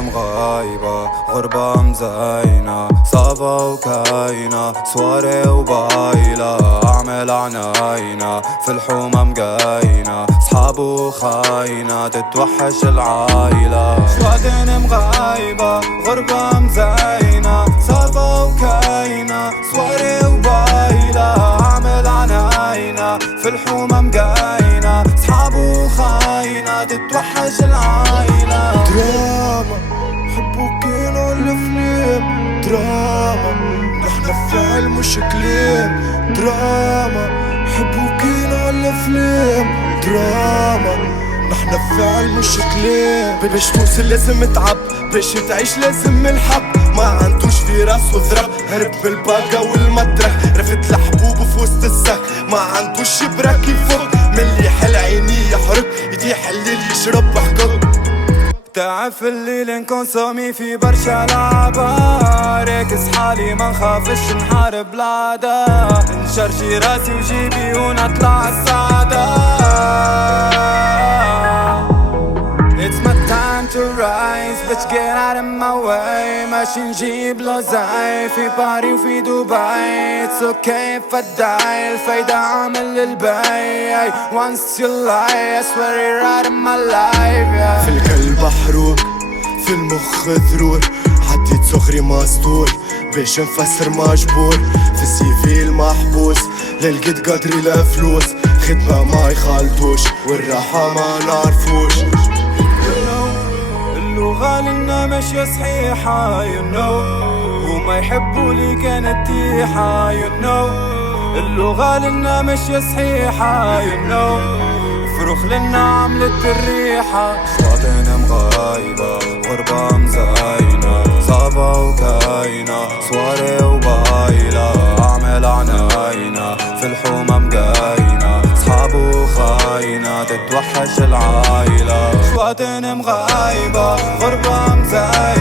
مغايبة غربة مزاينة صعبة وكاينة سواري وبايلة أعمل عناينة في الحومة مقاينة صحاب وخاينة تتوحش العايلة شواتين مغايبة غربة مزاينة صعبة وكاينة سواري وبايلة أعمل عناينة في الحومة مقاينة صحاب وخاينة تتوحش العايلة دراما حبوا كانوا الافلام دراما نحنا فعل مش كلام دراما حبوا كانوا الافلام دراما نحنا فعل مش كلام باش توصل لازم تعب باش تعيش لازم الحب ما عندوش في راسو ذرب هرب بالباقة والمطرح رفت الحبوب في وسط السك ما عندوش برك يفك من اللي يحل عيني يحرق يدي يحلل يشرب حقق تعب الليل نكونسومي في برشا لعبة راكز حالي ما نخافش نحارب العدا نشرشي راسي وجيبي ونطلع السعادة It's my time to rise bitch get out of my way ماشي نجيب لوزاي في باري وفي دبي It's okay if I die الفايدة عامل للباي Once you lie I swear you're out of my life yeah. في القلب حروق في المخ ذرور حديت صغري مسطول باش نفسر مجبور في السيفي المحبوس للقيت قدري لا فلوس خدمة ما يخالطوش والراحة ما نعرفوش اللغة لنا ماشية صحيحة you know وما يحبوا لي كانت تيحة you know اللغة لنا ماشية صحيحة you know فروخ لنا عملت الريحة شواطين مغايبة غربة مزاينة صعبة وكاينة سواري وبايلة أعمل عناينة في الحومة مقاينة صحاب وخاينة تتوحش العايلة شواطين مغايبة غربة مزاينة